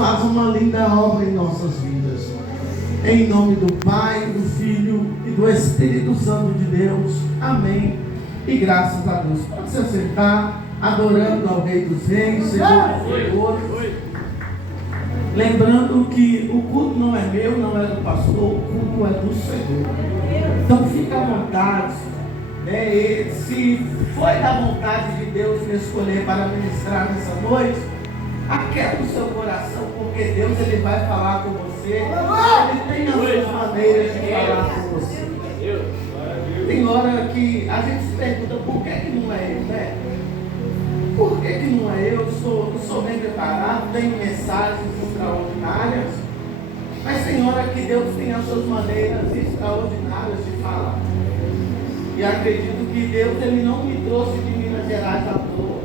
faz uma linda obra em nossas vidas. Em nome do Pai, do Filho e do Espírito Santo de Deus. Amém. E graças a Deus. Pode se sentar, adorando ao Rei dos Reis, Senhor dos Senhores. Lembrando que o culto não é meu, não é do pastor, o culto é do Senhor. Então fica à vontade. E se foi da vontade de Deus me escolher para ministrar nessa noite, aquele o seu coração, porque Deus ele vai falar com você. Ele tem as suas maneiras de falar com você. Tem hora que a gente se pergunta por que não é eu, né? Por que não é eu? Sou bem preparado, tenho mensagens extraordinárias, mas tem hora que Deus tem as suas maneiras extraordinárias de falar. E acredito que Deus ele não me trouxe de Minas Gerais à toa.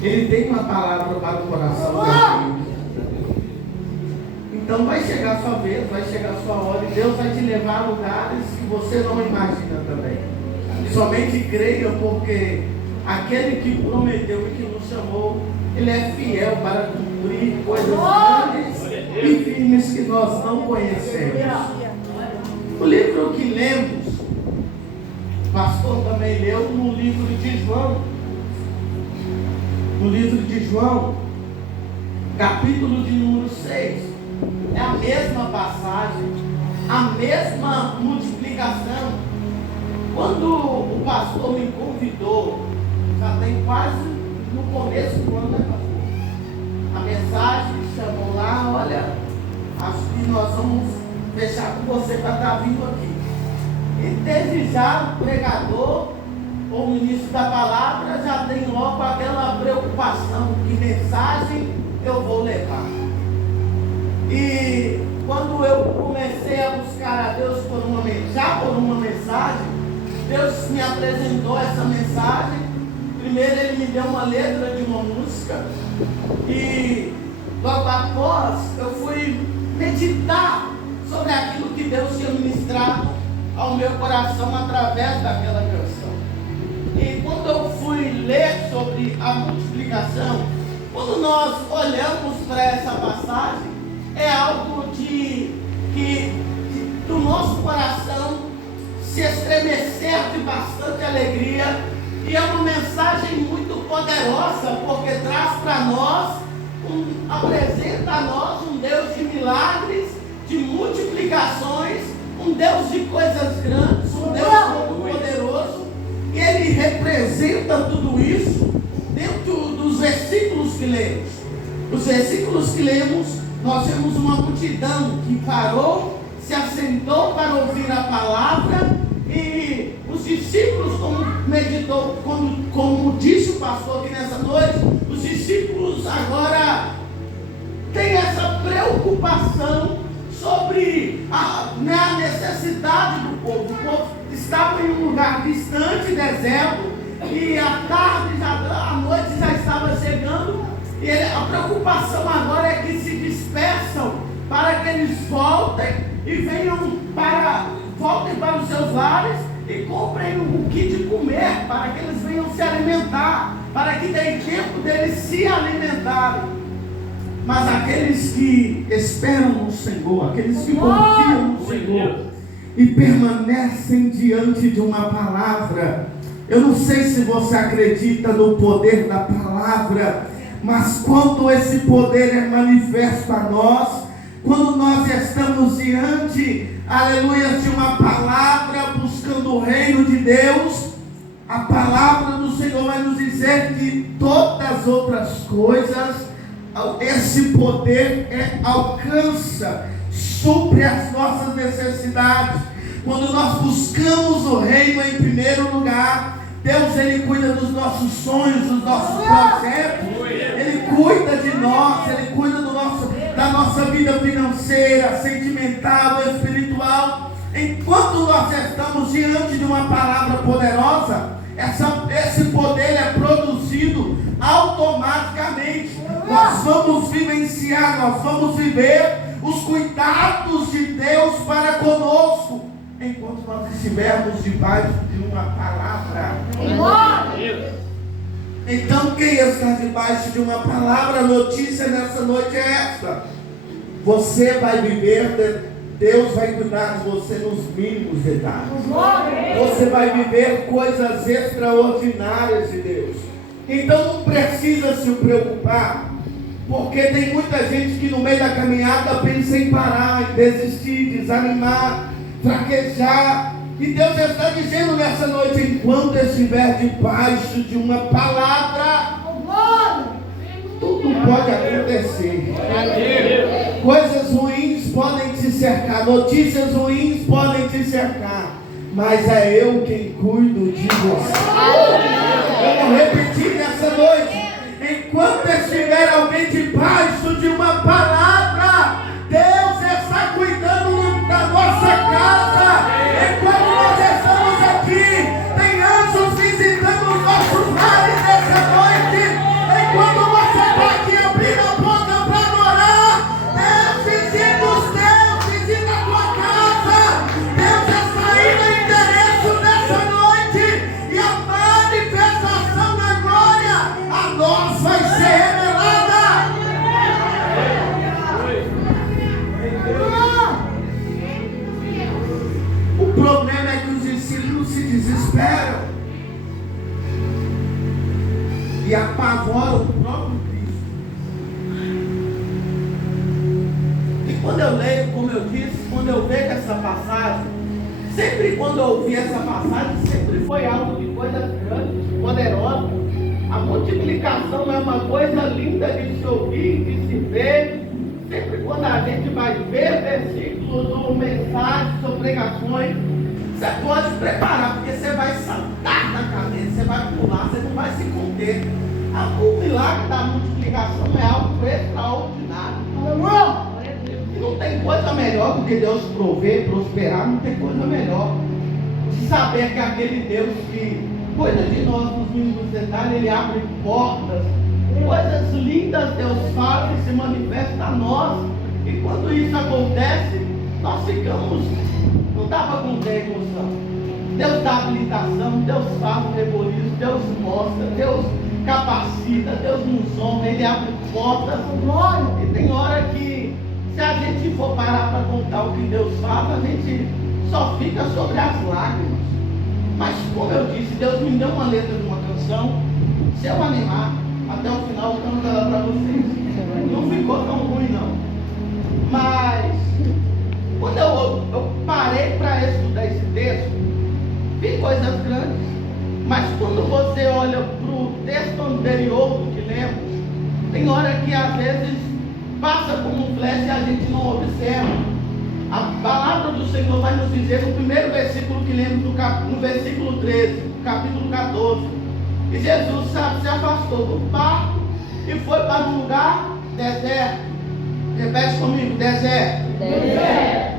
Ele tem uma palavra para o coração dele. Então vai chegar a sua vez, vai chegar a sua hora, e Deus vai te levar a lugares que você não imagina também. Somente creia, porque aquele que prometeu e que nos chamou, ele é fiel para cumprir coisas grandes e firmes que nós não conhecemos. O livro que lemos, o pastor também leu no livro de João. No livro de João, capítulo de número 6. É a mesma passagem, a mesma multiplicação. Quando o pastor me convidou, já tem quase no começo do ano, né, pastor? A mensagem chamou lá, olha, acho que nós vamos fechar com você para estar vindo aqui. E desde já o pregador ou o ministro da palavra já tem logo aquela preocupação, que mensagem eu vou levar. E quando eu comecei a buscar a Deus por uma mensagem, Deus me apresentou essa mensagem. Primeiro ele me deu uma letra de uma música, e logo após eu fui meditar sobre aquilo que Deus tinha ministrado ao meu coração através daquela canção. E quando eu fui ler sobre a multiplicação, quando nós olhamos para essa passagem, é algo do nosso coração se estremecer de bastante alegria, e é uma mensagem muito poderosa, porque traz para nós, apresenta a nós um Deus de milagres, de multiplicações, um Deus de coisas grandes, um Deus todo poderoso, e ele representa tudo isso dentro dos versículos que lemos. Os versículos que lemos, nós temos uma multidão que parou, se assentou para ouvir a palavra, e os discípulos, como disse o pastor aqui nessa noite, os discípulos agora têm essa preocupação sobre a necessidade do povo. O povo estava em um lugar distante, deserto, e a noite já estava chegando, e a preocupação agora é que se dispersam para que eles voltem para os seus lares e comprem o que de comer, para que eles venham se alimentar, para que tenha tempo deles se alimentarem. Mas aqueles que esperam no Senhor, aqueles que confiam no Senhor e permanecem diante de uma palavra, eu não sei se você acredita no poder da palavra, mas quando esse poder é manifesto a nós, quando nós estamos diante, aleluia, de uma palavra, buscando o reino de Deus, a palavra do Senhor vai nos dizer que todas as outras coisas, esse poder alcança, supre as nossas necessidades. Quando nós buscamos o reino em primeiro lugar, Deus ele cuida dos nossos sonhos, dos nossos projetos, ele cuida de nós, ele cuida da nossa vida financeira, sentimental, espiritual. Enquanto nós estamos diante de uma palavra poderosa, esse poder é produzido automaticamente. Nós vamos vivenciar, nós vamos viver os cuidados de Deus para conosco, enquanto nós estivermos debaixo de uma palavra. Então quem está debaixo de uma palavra, a notícia nessa noite é esta: você vai viver, Deus vai cuidar de você nos mínimos detalhes. Você vai viver coisas extraordinárias de Deus. Então não precisa se preocupar, porque tem muita gente que no meio da caminhada pensa em parar, em desistir, desanimar, fraquejar. E Deus está dizendo nessa noite: enquanto estiver debaixo de uma palavra, tudo pode acontecer. Coisas ruins podem te cercar, notícias ruins podem te cercar, mas é eu quem cuido de você. Eu vou repetir nessa noite: enquanto estiver alguém debaixo de uma palavra, Deus está cuidando da nossa casa. Enquanto nós estamos aqui, tem anjos visitando os nossos lares nessa noite. Enquanto você está aqui abrindo a porta para adorar, Deus visita os teus, visita a tua casa. Deus está aí no endereço nessa noite, e a manifestação da glória a nós vai ser revelada. O problema é que os discípulos se desesperam e apavoram o próprio Cristo. E quando eu leio, como eu disse, quando eu vejo essa passagem, sempre quando eu ouvi essa passagem, sempre foi algo de coisas grandes, poderosas. A multiplicação é uma coisa linda de se ouvir, de se ver. Sempre quando a gente vai ver versículos ou mensagens ou pregações, você pode preparar, porque você vai saltar na cabeça, você vai pular, você não vai se conter. O milagre da multiplicação é algo extraordinário. E não tem coisa melhor do que Deus prover, prosperar, não tem coisa melhor de saber que aquele Deus que cuida de nós nos mínimos detalhes, Ele abre portas. Coisas lindas Deus faz e se manifesta a nós. E quando isso acontece, nós ficamos, não dá para conter emoção. Deus dá habilitação, Deus faz o reboliço, Deus mostra, Deus capacita, Deus nos honra, Ele abre portas. E tem hora que, se a gente for parar para contar o que Deus faz, a gente só fica sobre as lágrimas. Mas como eu disse, Deus me deu uma letra de uma canção. Se eu animar, até o final eu canto ela para vocês. Não ficou tão ruim não. Mas quando eu parei para estudar esse texto, vi coisas grandes. Mas quando você olha para o texto anterior do que lemos, tem hora que às vezes passa como um flash e a gente não observa. A palavra do Senhor vai nos dizer no primeiro versículo que lemos, no versículo 13, capítulo 14. E Jesus se afastou do barco e foi para um lugar deserto. Repete comigo: deserto. Deserto.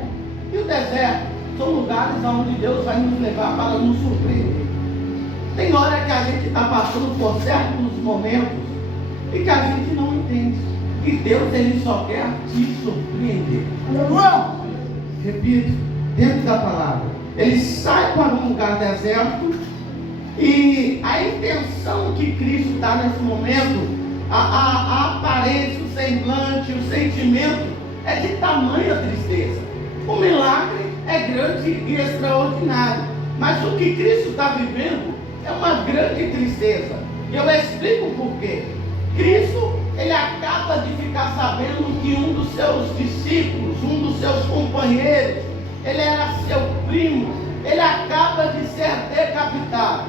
E o deserto são lugares onde Deus vai nos levar para nos surpreender. Tem hora que a gente está passando por certos momentos e que a gente não entende. E Deus, Ele só quer te surpreender. Repito, dentro da palavra, Ele sai para um lugar deserto. E a intenção que Cristo dá nesse momento, a aparência, o semblante, o sentimento, é de tamanha tristeza. O milagre é grande e extraordinário, mas o que Cristo está vivendo é uma grande tristeza. E eu explico por quê. Cristo, ele acaba de ficar sabendo que um dos seus discípulos, um dos seus companheiros, ele era seu primo, ele acaba de ser decapitado.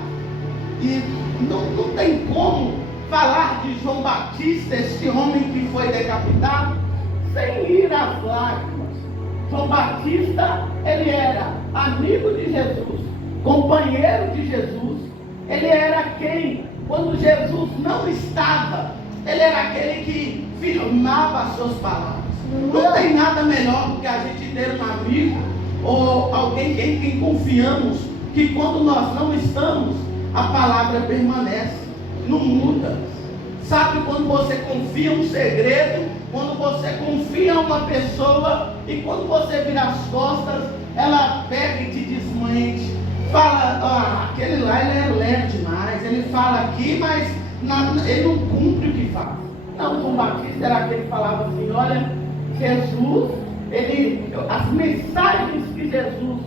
E não tem como falar de João Batista, esse homem que foi decapitado, sem ir às lágrimas. João Batista, ele era amigo de Jesus, companheiro de Jesus. Ele era quem, quando Jesus não estava, ele era aquele que firmava as suas palavras. Não tem nada melhor do que a gente ter um amigo ou alguém em quem confiamos, que quando nós não estamos, a palavra permanece, não muda. Sabe quando você confia um segredo, quando você confia em uma pessoa e quando você vira as costas, ela pega e te desmente. Fala, aquele lá ele é leve demais, ele fala aqui, mas ele não cumpre o que faz. Não, João Batista era aquele que falava assim: olha, Jesus, as mensagens que Jesus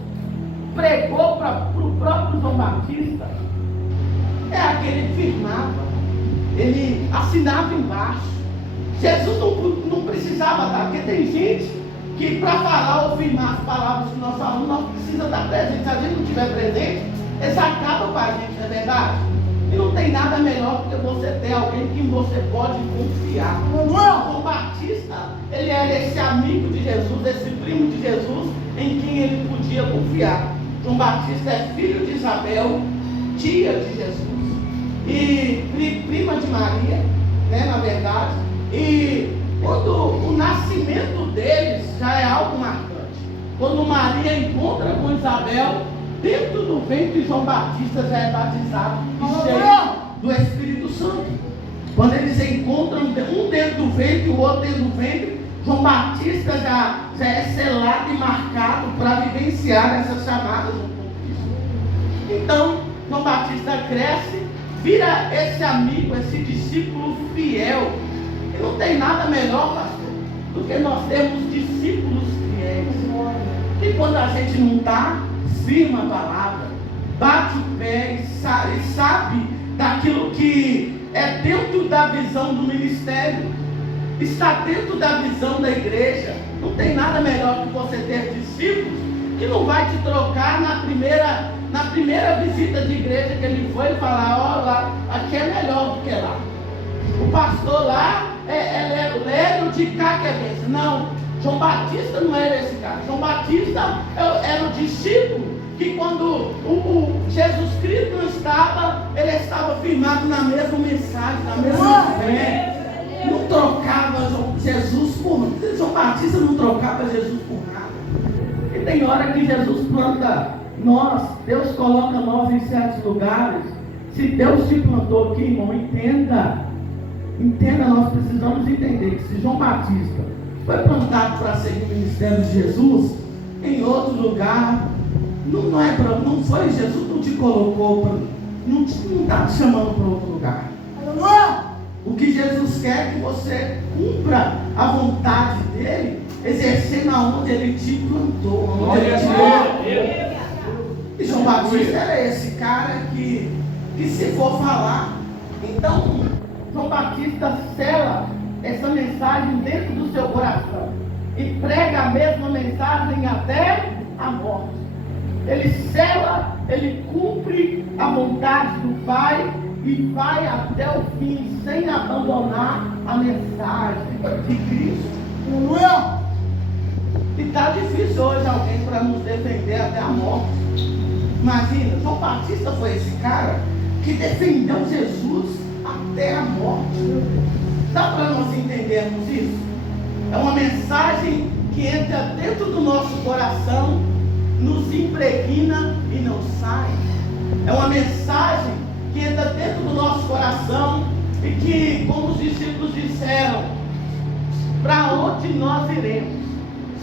pregou para o próprio João Batista, é aquele que firmava, ele assinava embaixo. Jesus não precisava dar, porque tem gente que para falar ou firmar as palavras que nós falamos, nós precisamos estar presente. Se a gente não estiver presente, eles acabam com a gente, não é verdade? E não tem nada melhor do que você ter alguém que você pode confiar. João Batista, ele era esse amigo de Jesus, esse primo de Jesus, em quem ele podia confiar. João Batista é filho de Isabel, tia de Jesus, e prima de Maria, né, na verdade. E quando o nascimento deles já é algo marcante. Quando Maria encontra com Isabel, dentro do ventre, João Batista já é batizado e cheio do Espírito Santo. Quando eles encontram um dentro do ventre e o outro dentro do ventre, João Batista já é selado e marcado para vivenciar essas chamadas do Cristo. Então, João Batista cresce, vira esse amigo, esse discípulo fiel. E não tem nada melhor, pastor, do que nós termos discípulos fiéis. E quando a gente não está, firma a palavra, bate o pé e sabe daquilo que é dentro da visão do ministério, está dentro da visão da igreja. Não tem nada melhor que você ter discípulos que não vai te trocar na primeira visita de igreja que ele foi falar: ó, lá, aqui é melhor do que lá. O pastor lá é lero, de cá que é bênção. Não, João Batista não era esse cara. João Batista era o discípulo que quando o Jesus Cristo não estava, ele estava firmado na mesma mensagem, na mesma fé. Não trocava Jesus por... João Batista não trocava Jesus por nada. E tem hora que Jesus planta nós, Deus coloca nós em certos lugares. Se Deus te plantou aqui, irmão, entenda, nós precisamos entender que se João Batista foi plantado para seguir o ministério de Jesus, em outro lugar, não foi Jesus, não te colocou, não está te chamando para outro lugar. O que Jesus quer é que você cumpra a vontade dele, exercendo aonde ele te plantou, onde ele te colocou. E João Batista era esse cara que se for falar, então João Batista sela essa mensagem dentro do seu coração e prega a mesma mensagem até a morte. Ele sela, ele cumpre a vontade do Pai e vai até o fim, sem abandonar a mensagem de Cristo. E está difícil hoje alguém para nos defender até a morte. Imagina, João Batista foi esse cara que defendeu Jesus até a morte. Dá para nós entendermos isso? É uma mensagem que entra dentro do nosso coração, nos impregna e não sai. É uma mensagem que entra dentro do nosso coração e que, como os discípulos disseram, para onde nós iremos?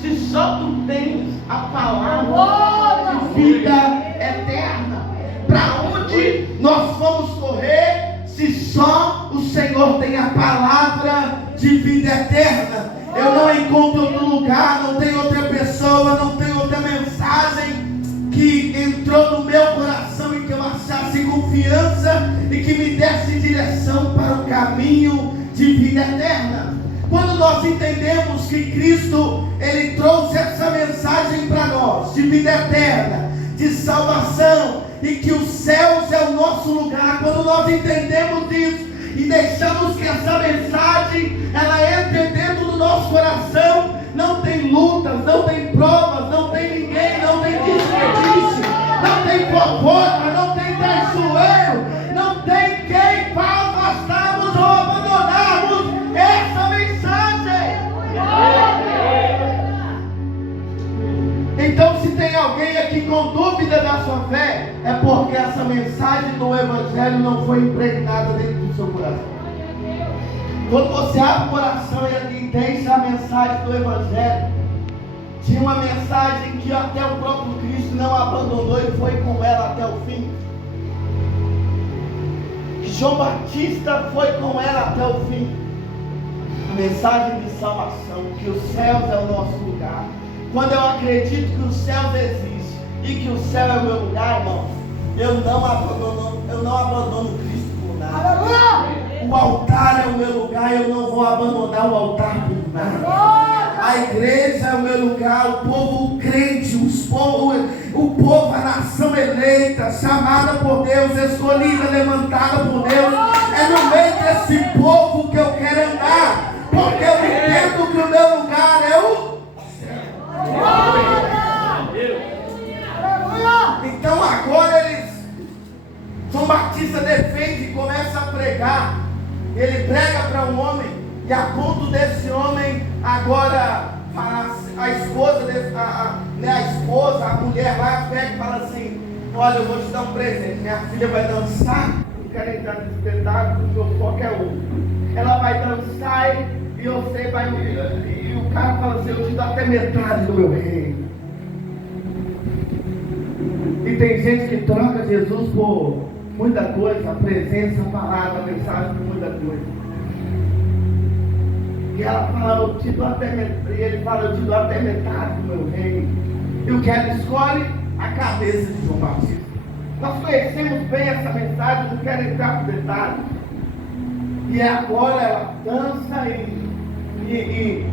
Se só tu tens a palavra de vida eterna, para onde nós vamos correr se só o Senhor tem a palavra de vida eterna? Eu não encontro outro lugar, não tem outra pessoa, não tem outra mensagem que entrou no meu coração e que eu achasse confiança e que me desse direção para o caminho de vida eterna. Quando nós entendemos que Cristo, Ele trouxe essa mensagem para nós, de vida eterna, de salvação, e que os céus é o nosso lugar, quando nós entendemos isso, e deixamos que essa mensagem, ela entre dentro do nosso coração, não tem lutas, não tem provas, não tem ninguém, não tem desperdício, não tem fofoca, não tem traiçoeiro, não tem quem para afastarmos ou abandonarmos essa mensagem. Então, se tem alguém aqui com dúvida da sua fé, é porque essa mensagem do Evangelho não foi impregnada dentro do seu coração. Quando você abre o coração e entende a mensagem do Evangelho, tinha uma mensagem que até o próprio Cristo não abandonou e foi com ela até o fim. João Batista foi com ela até o fim. A mensagem de salvação, que os céus é o nosso lugar. Quando eu acredito que os céus existem e que o céu é o meu lugar, irmão, eu não abandono Cristo por nada. O altar é o meu lugar, eu não vou abandonar o altar por nada. A igreja é o meu lugar, o povo crente, o povo, a nação eleita, chamada por Deus, escolhida, levantada por Deus. É no meio desse povo que eu quero andar, porque eu entendo que o meu lugar é o céu. Então agora João Batista defende e começa a pregar. Ele prega para um homem, e a ponto desse homem agora a esposa, a mulher lá pega e fala assim: olha, eu vou te dar um presente, minha filha vai dançar. Não quero entrar nesse detalhe, porque o meu foco é outro. Ela vai dançar e você vai. E o cara fala assim: eu te dou até metade do meu reino. E tem gente que troca Jesus por muita coisa, a presença, a palavra, a mensagem por muita coisa. E ela fala: eu te dou até metade. E ele fala: eu te dou até metade do meu reino. E o que ela escolhe? A cabeça de João Batista. Nós conhecemos bem essa mensagem, não quero entrar no detalhe. E agora ela dança e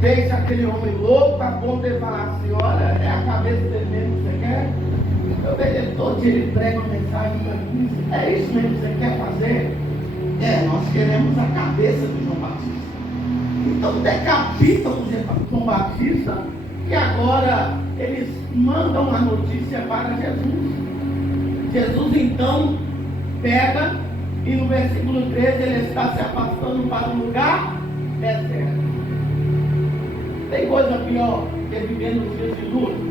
deixa aquele homem louco a ponto de falar assim: olha, é a cabeça dele mesmo que você quer? Eu vejo todo dia ele prega uma mensagem para mim. É isso mesmo que você quer fazer? Nós queremos a cabeça de João Batista. Então decapitam o João Batista, e agora eles mandam a notícia para Jesus. Jesus então pega e no versículo 13 ele está se afastando para um lugar deserto. Tem coisa pior que viver nos dias de luto?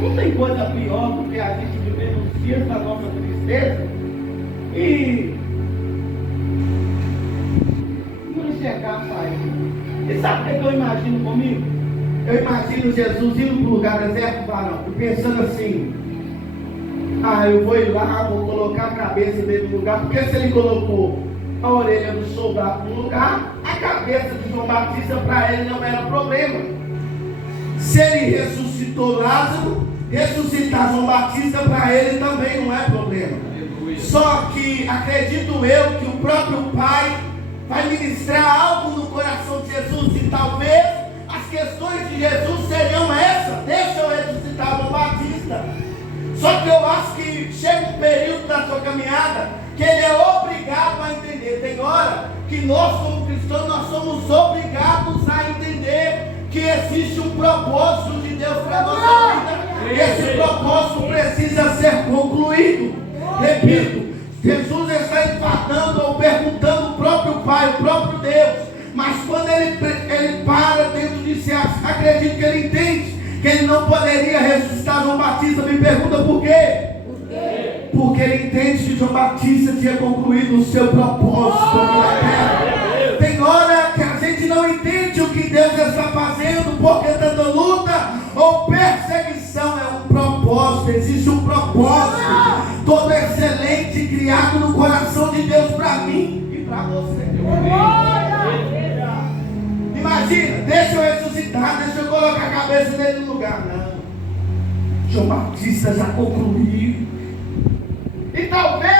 Não tem coisa pior do que a gente viver nos dias da nossa tristeza e não enxergar a saída. E sabe o que eu imagino comigo? Eu imagino Jesus indo para o lugar deserto, pensando assim: eu vou ir lá, vou colocar a cabeça dele no lugar, porque se ele colocou a orelha do soldado no lugar, a cabeça de João Batista para ele não era problema. Se ele ressuscitou Lázaro, ressuscitar João Batista para ele também não é problema. Só que acredito eu que o próprio Pai vai ministrar algo no coração de Jesus, e talvez as questões de Jesus seriam essas: deixa eu ressuscitar João Batista. Só que eu acho que chega um período da sua caminhada que ele é obrigado a entender. Tem hora que nós como cristãos nós somos obrigados a entender que existe um propósito de Deus para a nossa vida. E esse propósito precisa ser concluído. Repito, Jesus está enfadando ou perguntando o próprio Pai, o próprio Deus. Mas quando ele para dentro de si, acredito que ele entende que ele não poderia ressuscitar João Batista. Me pergunta por quê? Porque ele entende que João Batista tinha concluído o seu propósito na terra. Tem hora que a gente não entende o que Deus está fazendo, porque tanta luta ou perseguição é um propósito. Existe um propósito todo excelente criado no coração de Deus para mim e para você. Imagina, deixa eu ressuscitar, deixa eu colocar a cabeça dele no lugar. Não, João Batista já concluiu. E talvez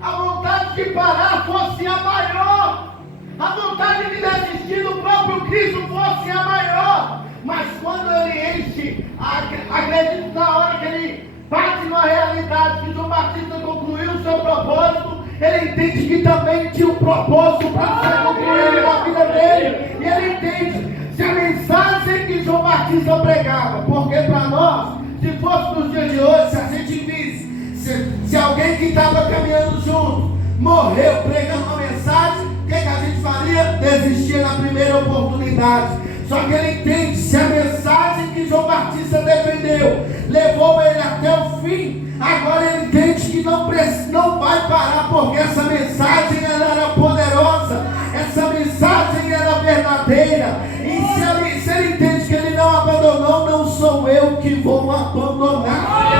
a vontade de parar fosse a maior, a vontade de desistir do próprio Cristo fosse a maior. Mas quando ele enche, acredito na hora que ele bate na realidade que João Batista concluiu o seu propósito, ele entende que também tinha um propósito para ser concluído na vida dele. E ele entende se a mensagem que João Batista pregava, porque para nós, se fosse nos dias de hoje, se a gente visse, se alguém que estava caminhando junto morreu pregando uma mensagem, o que a gente faria? Desistia na primeira oportunidade. Só que ele entende, se a mensagem que João Batista defendeu levou ele até o fim, agora ele entende que não vai parar, porque essa mensagem ela era poderosa, essa mensagem era verdadeira. E se ele entende que ele não abandonou, não sou eu que vou abandonar.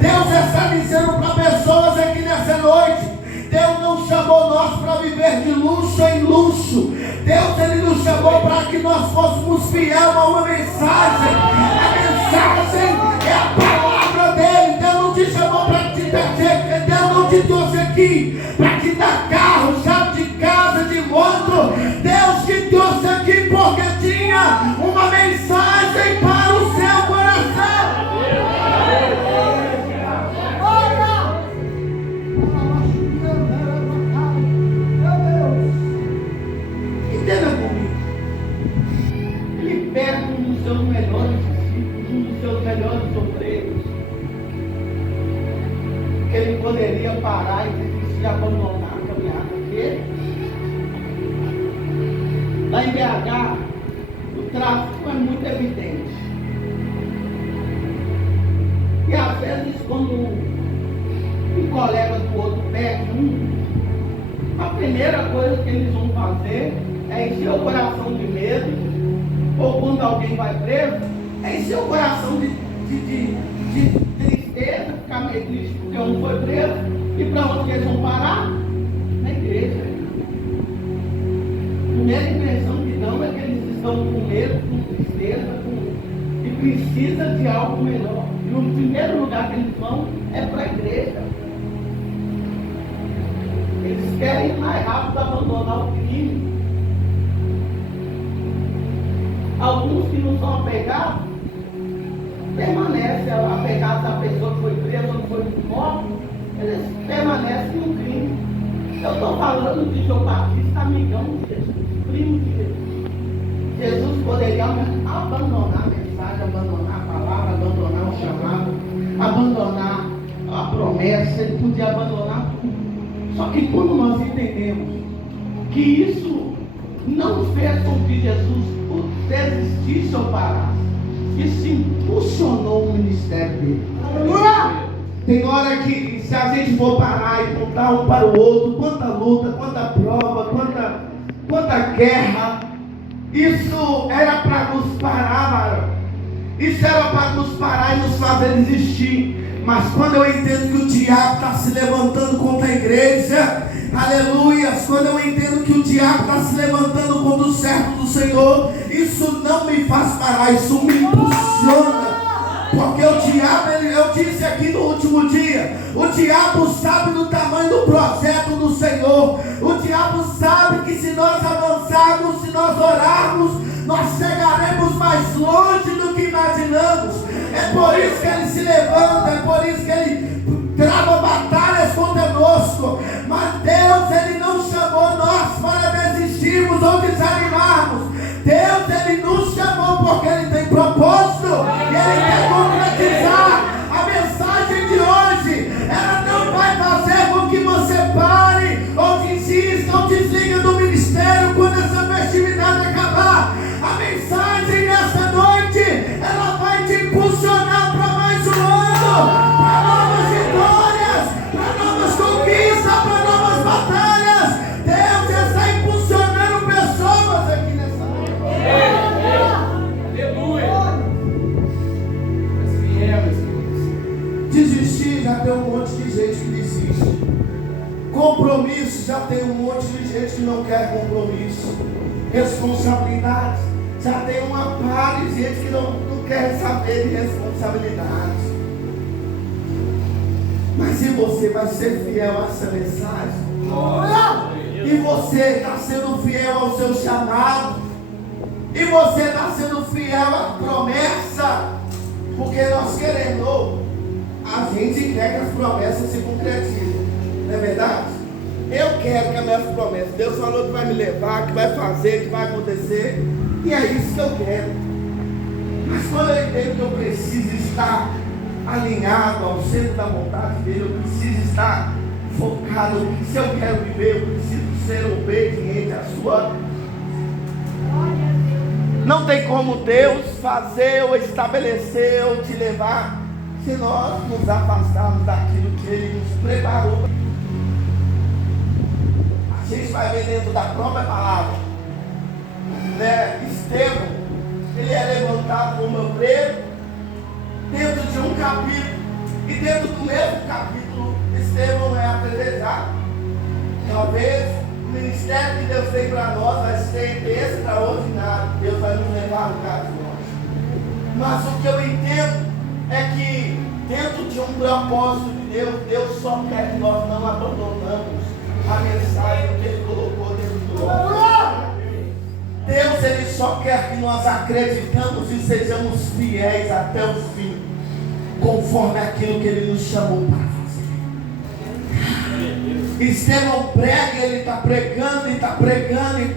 Deus está dizendo fiel a uma mensagem. A mensagem é a palavra dele. Deus não te chamou para te perder. Deus não te trouxe aqui para te dar carro, chave de casa, de moto. Deus te trouxe aqui porque tinha uma mensagem para o seu coração. Entenda comigo. Ele pega um dos seus melhores discípulos, um dos seus melhores obreiros, que ele poderia parar e desistir, abandonar a caminhada dele. Lá em BH, o tráfico é muito evidente. E às vezes, quando um colega do outro perde a primeira coisa que eles vão fazer é encher o coração de medo, ou quando alguém vai preso, é encher o coração de tristeza, ficar meio triste porque um foi preso. E para onde eles vão parar? Na igreja. A primeira impressão que dão é que eles estão com medo, com tristeza, e precisa de algo melhor. E o primeiro lugar que eles vão é para a igreja. Eles querem mais rápido abandonar o crime. Alguns que não são apegados, permanecem apegados à pessoa que foi presa ou que foi morta, eles permanecem no crime. Eu estou falando de João Batista, amigão de Jesus, primo de Jesus. Jesus poderia abandonar a mensagem, abandonar a palavra, abandonar o chamado, abandonar a promessa, ele podia abandonar tudo. Só que quando nós entendemos que isso não fez com que Jesus desistisse ou parasse, isso impulsionou o ministério dele. Aleluia! Tem hora que, se a gente for parar e contar um para o outro, quanta luta, quanta prova, quanta guerra, isso era para nos parar, varão. Isso era para nos parar e nos fazer desistir. Mas quando eu entendo que o diabo está se levantando contra a igreja, aleluia, quando eu entendo que o diabo está se levantando contra o servo do Senhor, isso não me faz parar, isso me impulsiona. Porque o diabo, eu disse aqui no último dia, o diabo sabe do tamanho do projeto do Senhor. O diabo sabe que se nós avançarmos, se nós orarmos, nós chegaremos mais longe do que imaginamos. É por isso que ele se levanta, é por isso que ele trava batalhas conosco. Mas Deus, ele não chamou nós para desistirmos ou desanimarmos. Deus, ele nos chamou porque ele tem propósito e ele quer concretizar. A mensagem de hoje, ela não vai fazer com que você pare ou desista ou desliga do ministério quando essa festividade acabar. A mensagem nessa noite, ela vai te impulsionar para mais um ano, para novas vitórias, para novas conquistas, para novas batalhas. Deus está impulsionando pessoas aqui nessa noite. Aleluia! Desistir, já tem um monte de gente que desiste. Compromisso, já tem um monte de gente que não quer compromisso. Responsabilidade, já tem uma par de gente que não quer saber de responsabilidade. Mas e você vai ser fiel a essa mensagem? E você está sendo fiel ao seu chamado? E você está sendo fiel à promessa? Porque nós queremos, a gente quer que as promessas se concretizem, não é verdade? Eu quero que as minhas promessas, Deus falou que vai me levar, que vai fazer, que vai acontecer, e é isso que eu quero. Mas quando eu entendo que eu preciso estar alinhado ao centro da vontade dele, eu preciso estar focado, se eu quero viver, eu preciso ser obediente à sua. Não tem como Deus fazer ou estabelecer ou te levar se nós nos afastarmos daquilo que Ele nos preparou. A gente vai ver dentro da própria palavra, né? Estevão, ele é levantado como obreiro dentro de um capítulo, e dentro do mesmo capítulo Estevão é apedrejado. Talvez ministério que Deus tem para nós vai ser extraordinário. Deus vai nos levar no lugar de nós. Mas o que eu entendo é que dentro de um propósito de Deus, Deus só quer que nós não abandonamos a mensagem que Ele colocou dentro do nosso. Deus, Ele só quer que nós acreditamos e sejamos fiéis até o fim, conforme aquilo que Ele nos chamou para fazer. Estevão prega, ele está pregando e está pregando e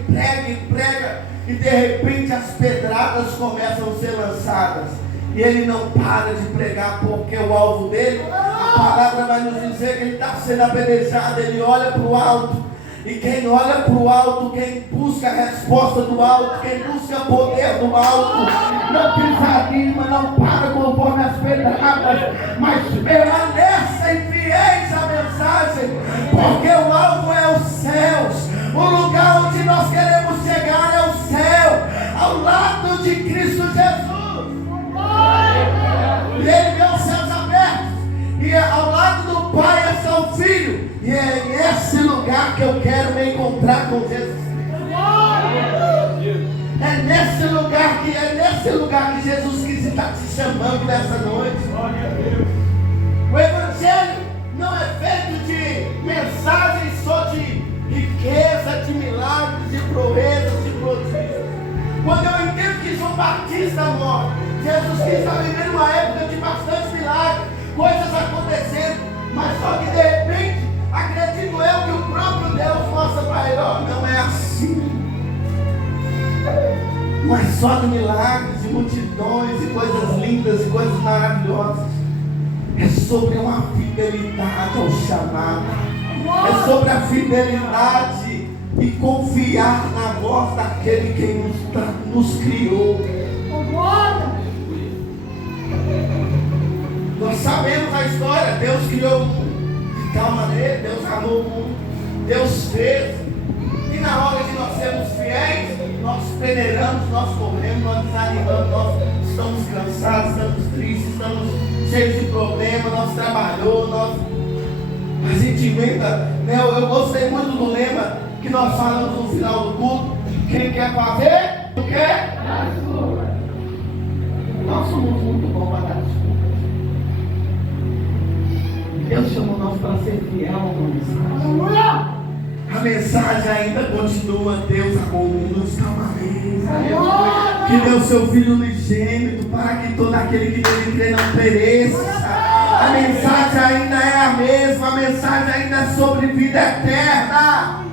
prega, e de repente as pedradas começam a ser lançadas. E ele não para de pregar, porque o alvo dele, a palavra vai nos dizer que ele está sendo apedrejado. Ele olha para o alto, e quem olha para o alto, quem busca a resposta do alto, quem busca poder do alto, não desanima, não para conforme as pedradas, mas permanecem fiéis à mensagem, porque o alvo é os céus. O lugar onde nós queremos chegar é o céu, ao lado de Cristo Jesus. E Ele vê os céus abertos, e ao lado do Pai está o Filho, e é nesse lugar que eu quero me encontrar com Jesus. É nesse lugar que Jesus quis estar te chamando nessa noite. O Evangelho não é feito de mensagens só de riqueza, de milagres, de proezas, de prodígios. Quando eu entendo que João Batista morre, Jesus Cristo está vivendo uma época de bastante milagres, coisas acontecendo, mas só que de repente, acredito eu que o próprio Deus mostra para ele: ó, não é assim. Não é só de milagres, de multidões, e coisas lindas, e coisas maravilhosas. É sobre uma fidelidade ao chamado. É sobre a fidelidade e confiar na voz daquele que nos criou. Nós sabemos a história. Deus criou o mundo de tal maneira, Deus amou o mundo, Deus fez. E na hora de nós sermos fiéis, nós peneiramos, nós corremos, nós desanimamos, nós estamos cansados, estamos tristes, estamos cheios de problemas, nós trabalhamos, a gente inventa, né? Eu gostei muito do lema que nós falamos no final do culto: quem quer fazer, o quê? Nós somos muito bons para dar desculpas. Deus chamou nós para ser fiel a uma mensagem. A mensagem ainda continua: Deus amou o mundo de tal maneira que deu seu Filho unigênito, para que todo aquele que nele crê não pereça. A mensagem ainda é a mesma, a mensagem ainda é sobre vida eterna.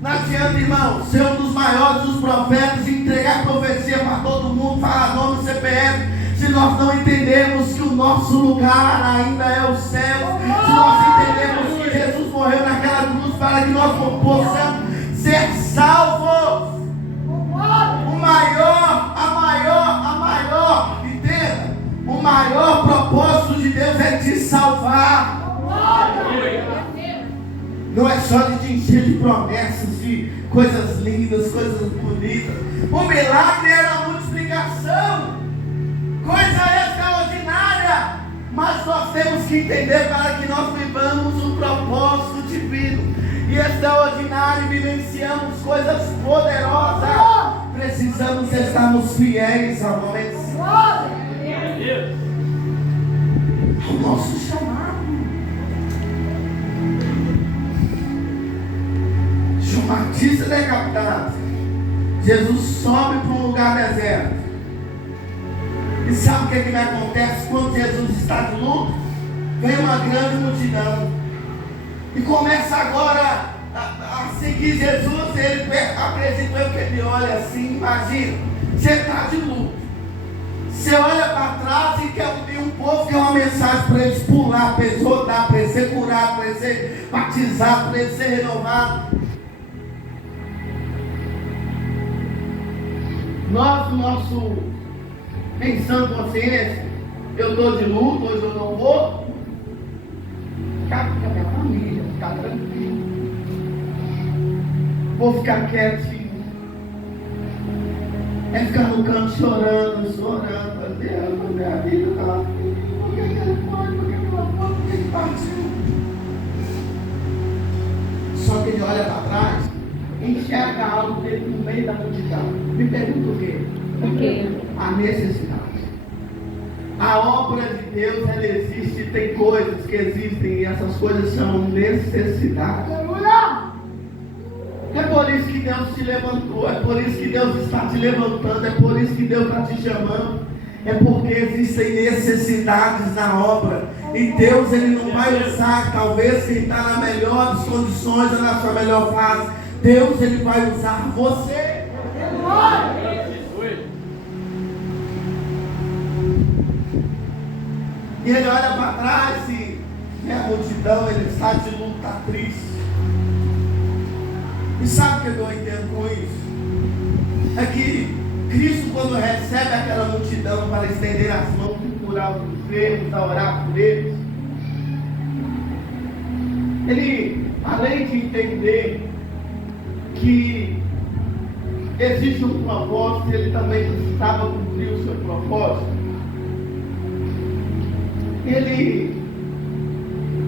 Não adianta, irmão, ser um dos maiores dos profetas e entregar profecia para todo mundo, falar nome, CPF, se nós não entendemos que o nosso lugar ainda é o céu, se nós entendemos que Jesus morreu naquela cruz para que nós possamos ser salvos. Entenda, o maior propósito de Deus é te salvar. Não é só de te encher de promessas, de coisas lindas, coisas bonitas. O milagre era a multiplicação, coisa extraordinária. Mas nós temos que entender, para que nós vivamos um propósito divino e extraordinário, e vivenciamos coisas poderosas, precisamos estarmos fiéis ao momento certo, ao nosso chamado. João Batista é decapitado, Jesus sobe para um lugar deserto. E sabe o que acontece quando Jesus está de luto? Vem uma grande multidão e começa agora a seguir Jesus. Ele apresenta o que ele olha assim. Imagina, você está de luto, você olha para trás e um povo quer uma mensagem para eles pular, para eles rodar, para eles ser curados, para eles ser batizados, para eles ser renovados. Nós, no nosso pensando consciência, eu estou de luto, hoje eu não vou ficar com a minha família, ficar tranquilo, vou ficar quietinho, é ficar no canto chorando, Deus, a minha vida está assim, por que ele foi, por que ela foi, por que ele partiu? só que ele olha para trás e enxerga algo dele no meio da multidão. Me pergunta o quê? Por quê? A necessidade. A obra de Deus, ela existe, tem coisas que existem e essas coisas são necessidades. É por isso que Deus te levantou, é por isso que Deus está te levantando, é por isso que Deus está te chamando. É porque existem necessidades na obra. E Deus, ele não vai usar talvez quem está nas melhores condições ou na sua melhor fase. Deus, ele vai usar você. E ele olha para trás e a multidão, ele está de luto, está triste. E sabe o que eu entendo com isso? É que Cristo, quando recebe aquela multidão para estender as mãos e curar os enfermos, a orar por eles, ele, além de entender que existe um propósito, ele também precisava cumprir o seu propósito. Ele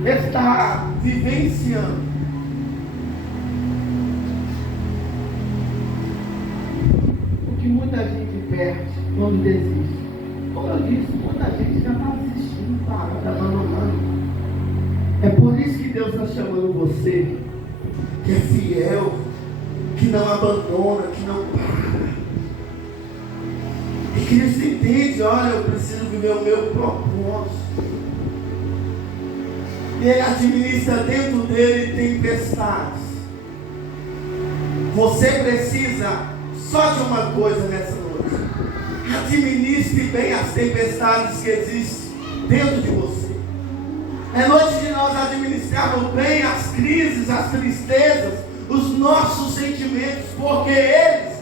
está vivenciando o que muita gente perde quando desiste. Como eu disse, muita gente já está desistindo, parando, abandonando. É por isso que Deus está chamando você, que é fiel, que não abandona, que não para. E Cristo entende, olha, eu preciso viver o meu propósito. E ele administra dentro dele tempestades. Você precisa só de uma coisa nessa noite: administre bem as tempestades que existem dentro de você. É noite de nós administrarmos bem as crises, as tristezas, os nossos sentimentos, porque eles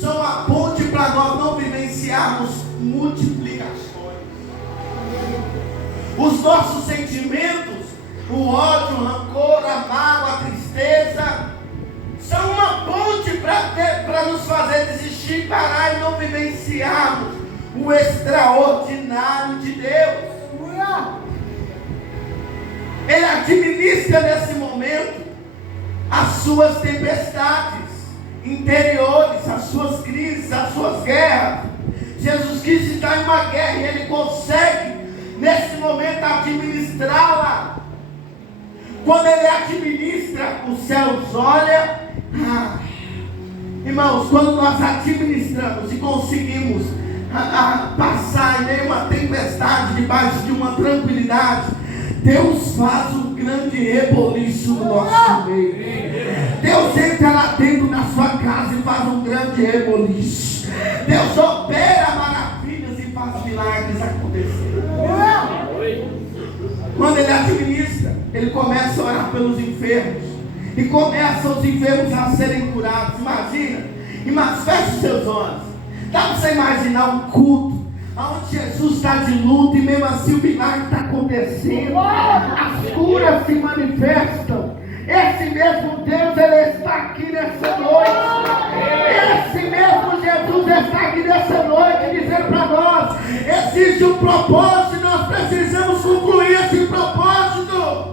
são a ponte para nós não vivenciarmos multiplicações. Os nossos sentimentos, o ódio, o rancor, a mágoa, a tristeza, são uma ponte para nos fazer desistir, parar e não vivenciarmos o extraordinário de Deus. Ele administra nesse momento as suas tempestades interiores, as suas crises, as suas guerras. Jesus Cristo está em uma guerra e ele consegue nesse momento administrá-la. Quando ele administra, os céus olham. Irmãos, quando nós administramos e conseguimos passar em meio a uma tempestade debaixo de uma tranquilidade, Deus faz um grande reboliço no nosso meio. Deus entra lá dentro da sua casa e faz um grande reboliço. Deus opera maravilhas e faz milagres acontecer. Quando ele administra, ele começa a orar pelos enfermos. E começa os enfermos a serem curados. Imagina, fecha os seus olhos. Dá para você imaginar um culto onde Jesus está de luto e mesmo assim o milagre está acontecendo. As curas se manifestam. Esse mesmo Deus, ele está aqui nessa noite. Esse mesmo Jesus está aqui nessa noite dizendo para nós: existe um propósito e nós precisamos concluir esse propósito.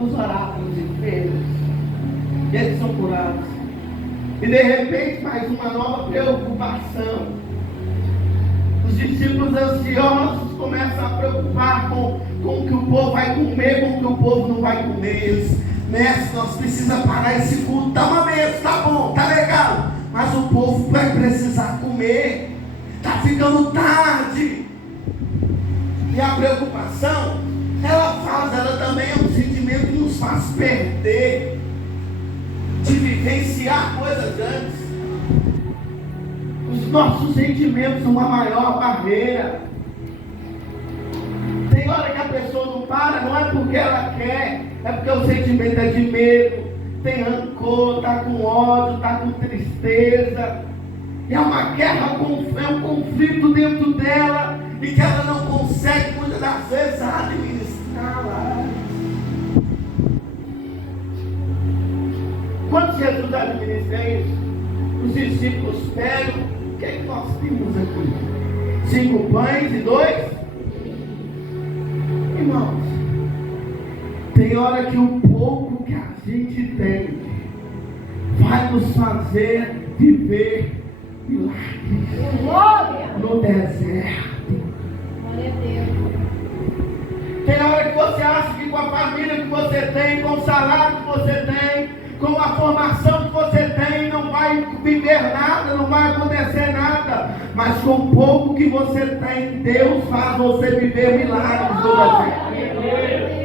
Vamos orar pelos enfermos, eles são curados. E de repente mais uma nova preocupação. Os discípulos ansiosos começam a preocupar com o que o povo vai comer, com o que o povo não vai comer. Eles, mestre, nós precisamos parar esse culto. Tá uma mesa, tá bom, tá legal, mas o povo vai precisar comer. Tá ficando tarde. E a preocupação, ela também é um sentimento que nos faz perder de vivenciar coisas antes. Os nossos sentimentos são uma maior barreira. Tem hora que a pessoa não para, não é porque ela quer, é porque o sentimento é de medo, tem rancor, está com ódio, está com tristeza. E é uma guerra, é um conflito dentro dela e que ela não consegue muitas das vezes administrá-la. Quando Jesus administra isso, os discípulos pegam, o que é que nós temos aqui? 5 pães e 2? irmãos, tem hora que o pouco que a gente tem vai nos fazer viver milagres no deserto. Tem hora que você acha que com a família que você tem, com o salário que você tem, com a formação que você tem, não vai viver nada, não vai acontecer nada. Mas com o pouco que você tem, Deus faz você viver milagres no deserto.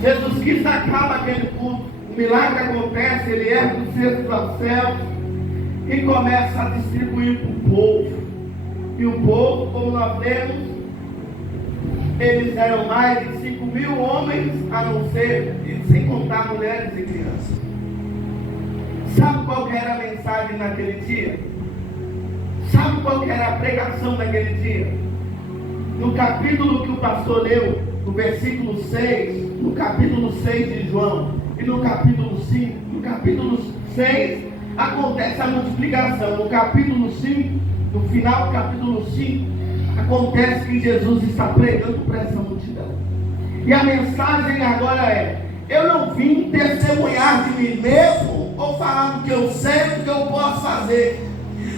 Jesus Cristo acaba aquele culto, o milagre acontece, ele ergue os cestos aos céus e começa a distribuir para o povo. E o povo, como nós lemos, eles eram mais de 5.000 homens, a não ser, sem contar mulheres e crianças. Sabe qual que era a mensagem naquele dia? Sabe qual que era a pregação naquele dia? No capítulo que o pastor leu, no versículo 6, no capítulo 6 de João, e no capítulo 5, no capítulo 6, acontece a multiplicação. No capítulo 5, no final do capítulo 5, acontece que Jesus está pregando para essa multidão. E a mensagem agora é: eu não vim testemunhar de mim mesmo, ou falar do que eu sei, do que eu posso fazer.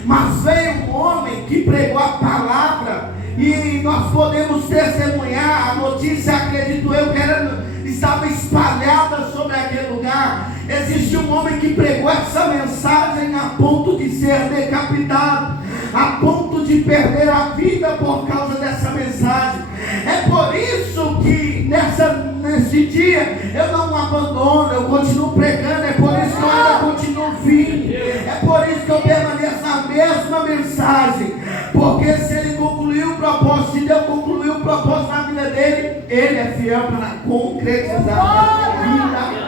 Mas veio um homem que pregou a palavra, e nós podemos testemunhar. A notícia, acredito eu, que estava espalhada sobre aquele lugar. Existe um homem que pregou essa mensagem a ponto de ser decapitado, a ponto de perder a vida por causa dessa mensagem. É por isso que nesse dia eu não abandono, eu continuo pregando. É por isso que eu ainda continuo firme. É por isso que eu permaneço na mesma mensagem, porque se ele concluiu o propósito, se Deus concluiu o propósito na vida dele, ele é fiel para concretizar na vida